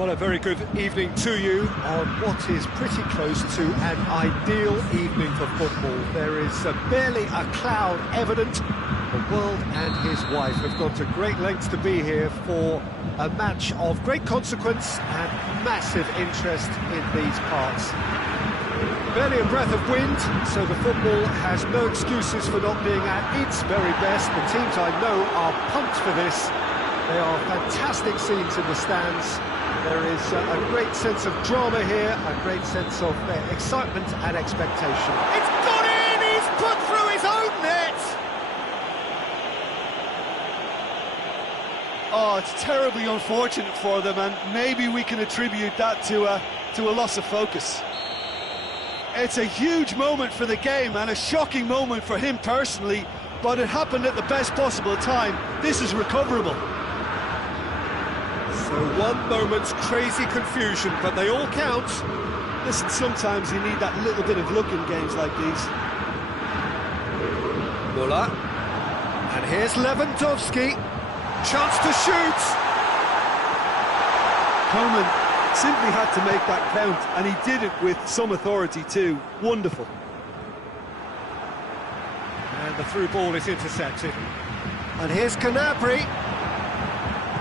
Well, a very good evening to you on what is pretty close to an ideal evening for football. There is barely a cloud evident. The world and his wife have gone to great lengths to be here for a match of great consequence and massive interest in these parts. Barely a breath of wind, so the football has no excuses for not being at its very best. The teams I know are pumped for this. They are fantastic scenes in the stands. There is a great sense of drama here, a great sense of excitement and expectation. It's gone in! He's put through his own net! Oh, it's terribly unfortunate for them, and maybe we can attribute that to a loss of focus. It's a huge moment for the game and a shocking moment for him personally, but it happened at the best possible time. This is recoverable. So one moment's crazy confusion, but they all count. Listen, sometimes you need that little bit of luck in games like these. Muller. And here's Lewandowski. Chance to shoot. Coman simply had to make that count, and he did it with some authority too. Wonderful. And the through ball is intercepted. And here's Gnabry.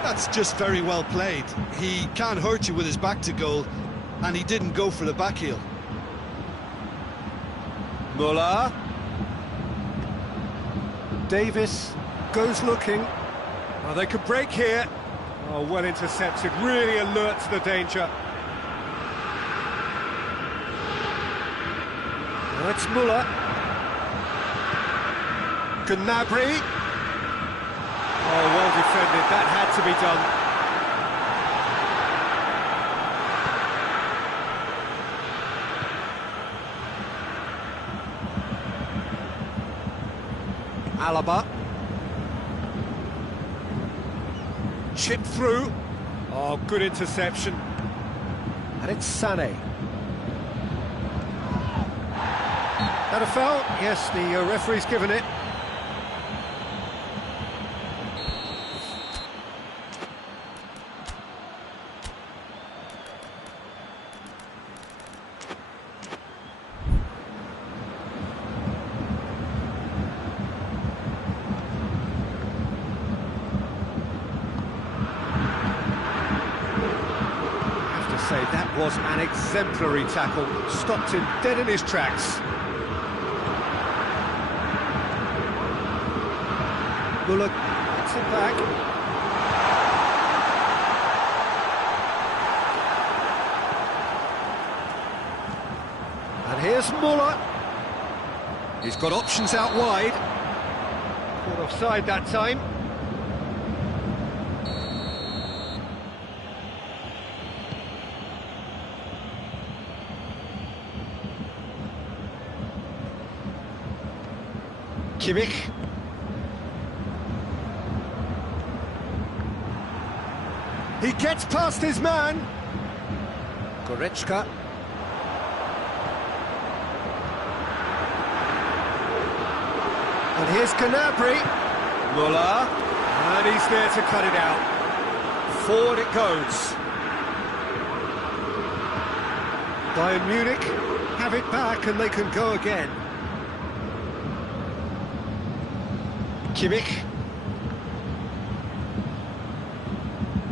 That's just very well played. He can't hurt you with his back to goal, and he didn't go for the back heel. Muller. Davis goes looking. Oh, they could break here. Oh, well intercepted, really alert to the danger. Now it's Muller. Gnabry. Oh, well defended, that had to be done. Alaba. Chip through. Oh, good interception. And it's Sané. That a foul? Yes, the referee's given it. Say that was an exemplary tackle, stopped him dead in his tracks. Muller gets it back. And here's Muller. He's got options out wide. Caught offside that time. Kimmich. He gets past his man. Goretzka. And here's Gnabry. Muller. And he's there to cut it out. Forward it goes. Bayern Munich have it back and they can go again. Kimmich.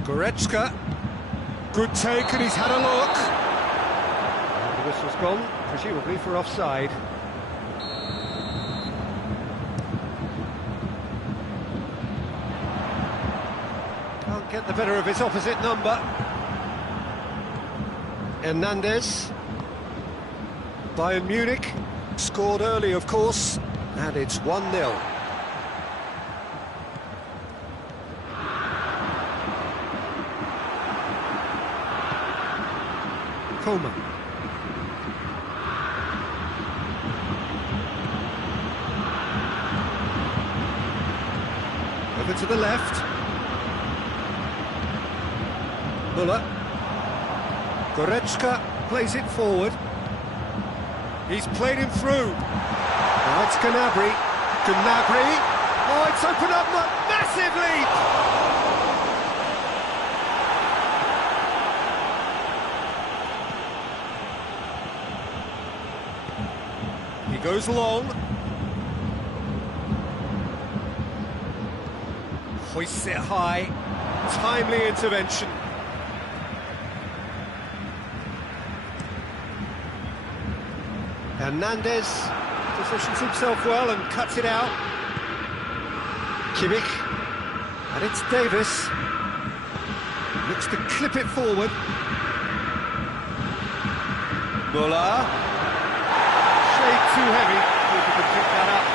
Goretzka. Good take, and he's had a look. And the whistle's gone, presumably for offside. Can't get the better of his opposite number. Hernandez. Bayern Munich scored early, of course, and it's 1-0. Coman. Over to the left. Muller. Goretzka plays it forward. He's played him through. Now it's Gnabry. Gnabry. Oh, it's opened up a massive lead. He goes long. Hoists it high. Timely intervention. Hernandez positions himself well and cuts it out. Kimmich. And it's Davis. Looks to clip it forward. Muller. Shade too heavy. If he can pick that up.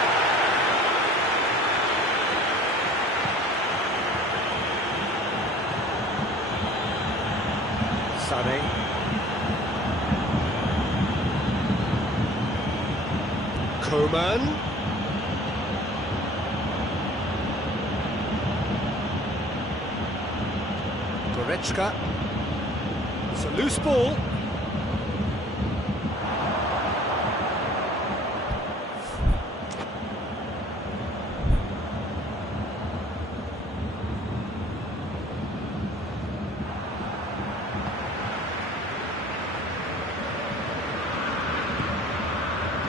Sané. Coman. Goretzka. It's a loose ball.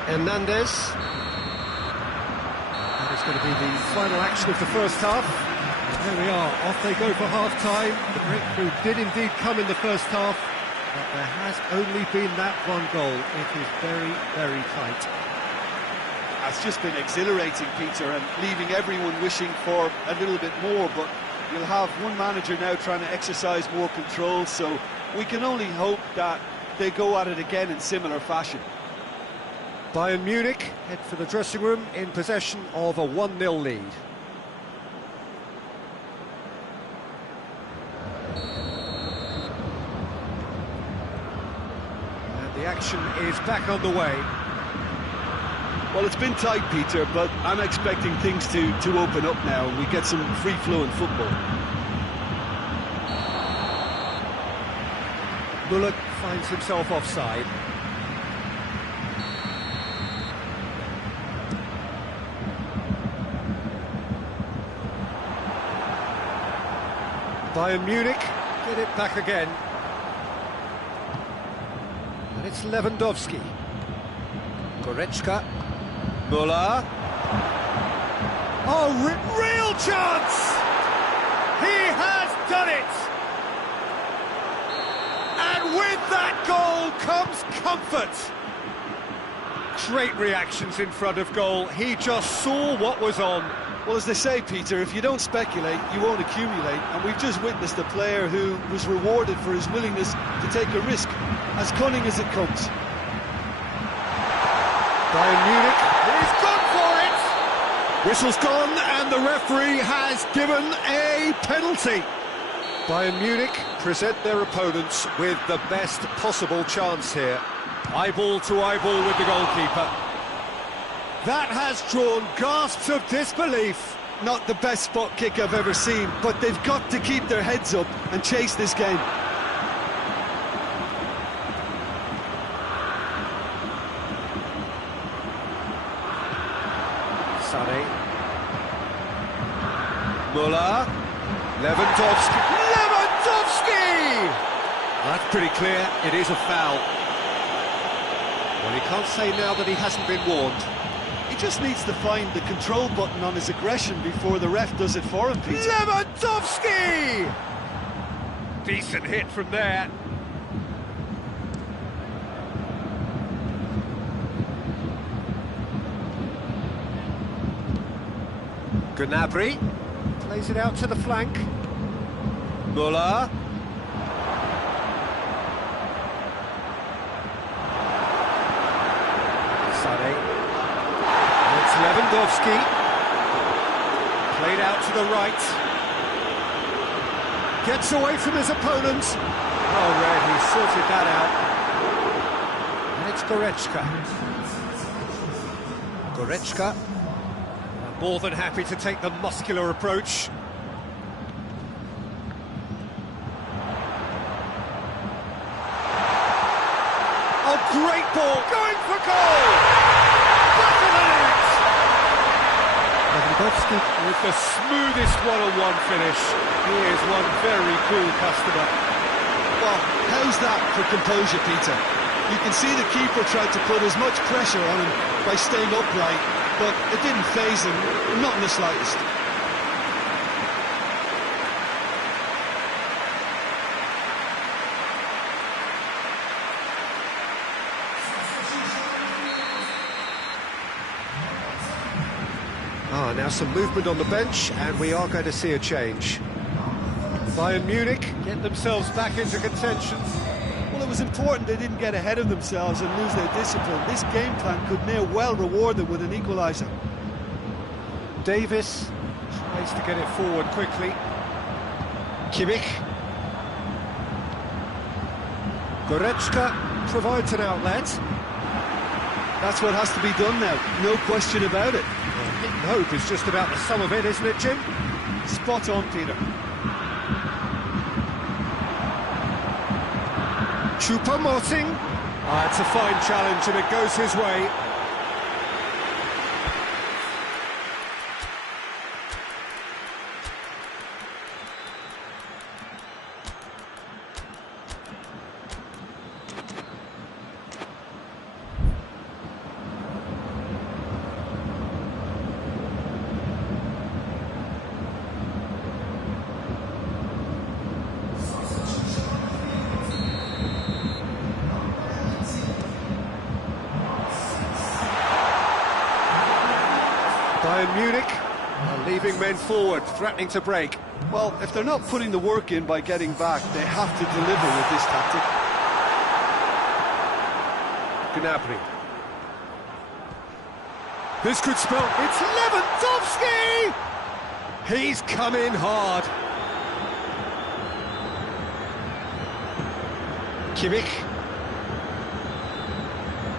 Hernandez. That is going to be the final action of the first half. And there we are, off they go for half-time. The breakthrough did indeed come in the first half, but there has only been that one goal. It is very, very tight. It's just been exhilarating, Peter, and leaving everyone wishing for a little bit more, but you'll have one manager now trying to exercise more control, so we can only hope that they go at it again in similar fashion. Bayern Munich head for the dressing room in possession of a 1-0 lead. And the action is back on the way. Well, it's been tight, Peter, but I'm expecting things to open up now and we get some free-flowing football. Muller finds himself offside. Bayern Munich get it back again. And it's Lewandowski. Goretzka. Muller. Oh, real chance! He has done it! And with that goal comes comfort. Great reactions in front of goal. He just saw what was on. Well, as they say, Peter, if you don't speculate, you won't accumulate. And we've just witnessed a player who was rewarded for his willingness to take a risk, as cunning as it comes. Bayern Munich, he's gone for it! Whistle's gone, and the referee has given a penalty. Bayern Munich present their opponents with the best possible chance here. Eyeball to eyeball with the goalkeeper. That has drawn gasps of disbelief. Not the best spot kick I've ever seen, but they've got to keep their heads up and chase this game. Sané. Muller. Lewandowski. Lewandowski! That's pretty clear. It is a foul. Well, he can't say now that he hasn't been warned. He just needs to find the control button on his aggression before the ref does it for him, Peter. Lewandowski! Decent hit from there. Gnabry plays it out to the flank. Muller. Sané. It's Lewandowski. Played out to the right. Gets away from his opponent. Oh, Red, he sorted that out. And it's Goretzka. Goretzka. More than happy to take the muscular approach. Oh, great ball, going for goal! Back of the net! Lewandowski with the smoothest one-on-one finish. He is one very cool customer. Well, how's that for composure, Peter? You can see the keeper tried to put as much pressure on him by staying upright, but it didn't faze him, not in the slightest. Now some movement on the bench, and we are going to see a change. Bayern Munich get themselves back into contention. Well, it was important they didn't get ahead of themselves and lose their discipline. This game plan could now well reward them with an equaliser. Davis tries to get it forward quickly. Kimmich. Goretzka provides an outlet. That's what has to be done now, no question about it. Hope is just about the sum of it, isn't it, Jim? Spot on, Peter. Choupo-Moting. It's a fine challenge and it goes his way. Bayern Munich are leaving men forward, threatening to break. Well, if they're not putting the work in by getting back, they have to deliver with this tactic. Gnabry. This could spell... It's Lewandowski! He's come in hard. Kimmich.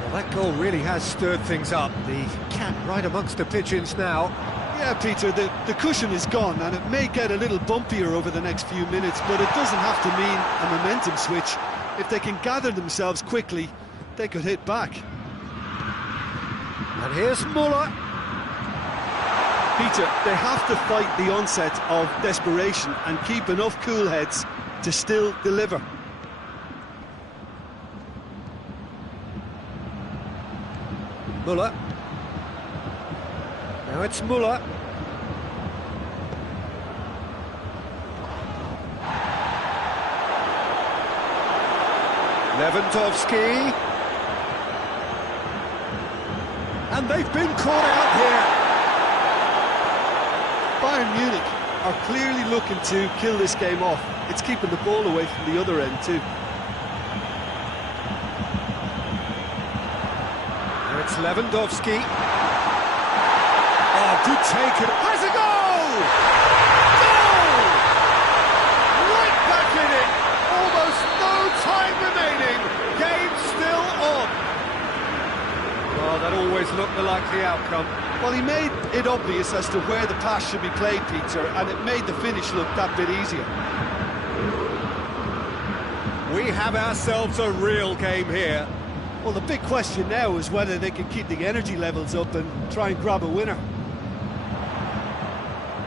Well, that goal really has stirred things up. The cat right amongst the pigeons now. Yeah, Peter, the cushion is gone, and it may get a little bumpier over the next few minutes, but it doesn't have to mean a momentum switch. If they can gather themselves quickly, they could hit back. And here's Muller. Peter, they have to fight the onset of desperation and keep enough cool heads to still deliver. Muller. Now it's Muller. Lewandowski. And they've been caught out here. Bayern Munich are clearly looking to kill this game off. It's keeping the ball away from the other end too. Now it's Lewandowski. Oh, good take, and has a goal! Goal! Right back in it! Almost no time remaining. Game still on. Well, that always looked the likely outcome. Well, he made it obvious as to where the pass should be played, Peter, and it made the finish look that bit easier. We have ourselves a real game here. Well, the big question now is whether they can keep the energy levels up and try and grab a winner.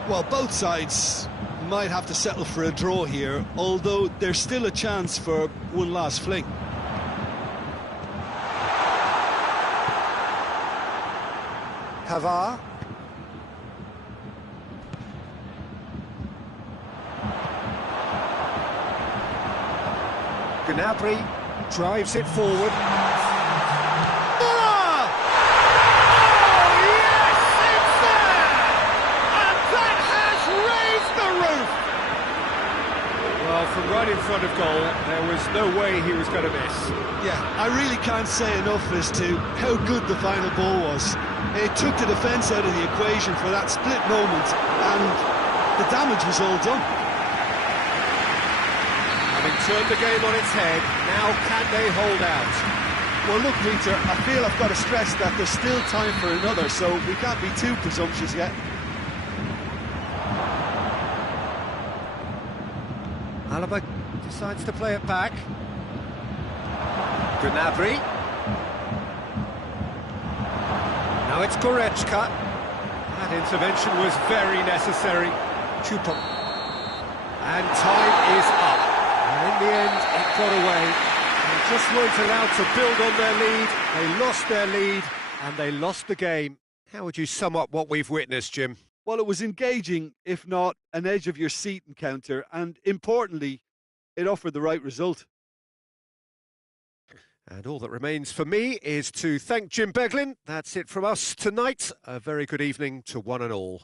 Well, both sides might have to settle for a draw here, although there's still a chance for one last fling. Pavard. Gnabry drives it forward. Muller! Oh, yes, it's there! And that has raised the roof! Well, from right in front of goal, there was no way he was going to miss. Yeah, I really can't say enough as to how good the final ball was. It took the defence out of the equation for that split moment, and the damage was all done. Having turned the game on its head, now can they hold out? Well, look, Peter, I feel I've got to stress that there's still time for another, so we can't be too presumptuous yet. Alaba decides to play it back. Gnabry. Now it's Goretzka. That intervention was very necessary. Choupo. And time is up. And in the end, it got away. And just weren't allowed to build on their lead. They lost their lead and they lost the game. How would you sum up what we've witnessed, Jim? Well, it was engaging, if not an edge-of-your-seat encounter, and importantly, it offered the right result. And all that remains for me is to thank Jim Beglin. That's it from us tonight. A very good evening to one and all.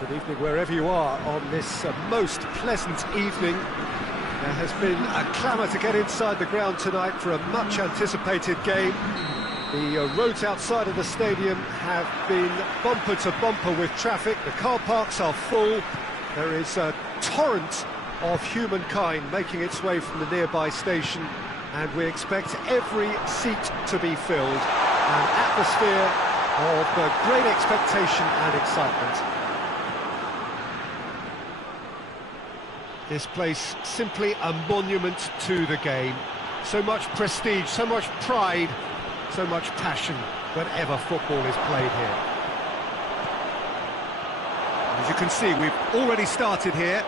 Good evening wherever you are on this most pleasant evening. There has been a clamour to get inside the ground tonight for a much anticipated game. The roads outside of the stadium have been bumper to bumper with traffic. The car parks are full. There is a torrent of humankind making its way from the nearby station, and we expect every seat to be filled. An atmosphere of great expectation and excitement. This place simply a monument to the game. So much prestige, so much pride, so much passion whenever football is played here. As you can see, we've already started here.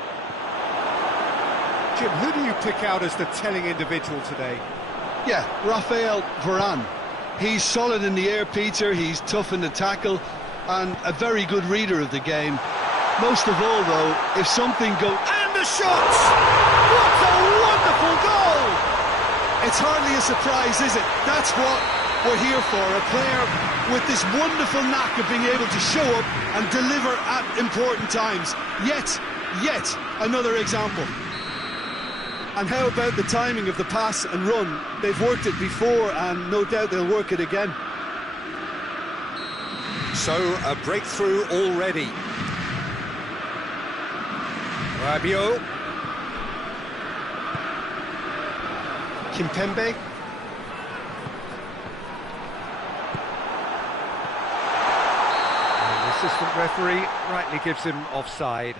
Jim, who do you pick out as the telling individual today? Yeah, Raphael Varane. He's solid in the air, Peter, he's tough in the tackle, and a very good reader of the game. Most of all, though, if something goes... And the shot! What a wonderful goal! It's hardly a surprise, is it? That's what we're here for, a player with this wonderful knack of being able to show up and deliver at important times. Yet another example. And how about the timing of the pass and run? They've worked it before, and no doubt they'll work it again. So, a breakthrough already. Rabiot. Kimpembe. assistant referee rightly gives him offside.